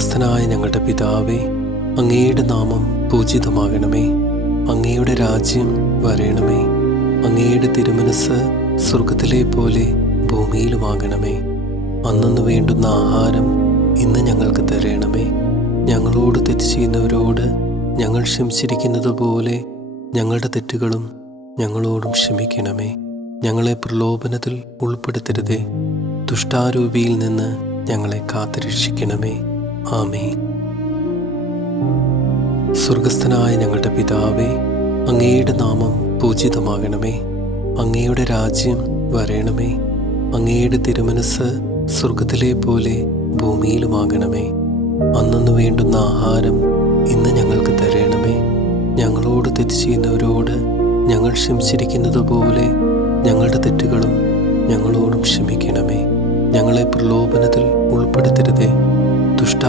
സ്വർഗസ്ഥനായ ഞങ്ങളുടെ പിതാവേ, അങ്ങയുടെ നാമം പൂജിതമാകണമേ. അങ്ങയുടെ രാജ്യം വരേണമേ. അങ്ങയുടെ തിരുമനസ് സ്വർഗത്തിലെ പോലെ ഭൂമിയിലുമാകണമേ. അന്നന്ന് വേണ്ടുന്ന ആഹാരം ഇന്ന് ഞങ്ങൾക്ക് തരണമേ. ഞങ്ങളോട് തെറ്റ് ചെയ്യുന്നവരോട് ഞങ്ങൾ ക്ഷമിച്ചിരിക്കുന്നത് പോലെ ഞങ്ങളുടെ തെറ്റുകളും ഞങ്ങളോടും ക്ഷമിക്കണമേ. ഞങ്ങളെ പ്രലോഭനത്തിൽ ഉൾപ്പെടുത്തരുതേ, ദുഷ്ടാരൂപിയിൽ നിന്ന് ഞങ്ങളെ കാത്തുരക്ഷിക്കണമേ. ആമേൻ. സ്വർഗസ്ഥനായ ഞങ്ങളുടെ പിതാവേ, അങ്ങയുടെ നാമം പൂജിതമാകണമേ. അങ്ങയുടെ രാജ്യം വരേണമേ. അങ്ങയുടെ തിരുമനസ് സ്വർഗത്തിലെ പോലെ ഭൂമിയിലുമാകണമേ. അന്നന്ന് വേണ്ടുന്ന ആഹാരം ഇന്ന് ഞങ്ങൾക്ക് തരണമേ. ഞങ്ങളോട് തെറ്റ് ചെയ്യുന്നവരോട് ഞങ്ങൾ ക്ഷമിച്ചിരിക്കുന്നത് പോലെ ഞങ്ങളുടെ തെറ്റുകളും ഞങ്ങളോടും ക്ഷമിക്കണമേ. ഞങ്ങളെ പ്രലോഭനത്തിൽ ഉൾപ്പെടുത്തരുതേ, ദുഷ്ടാ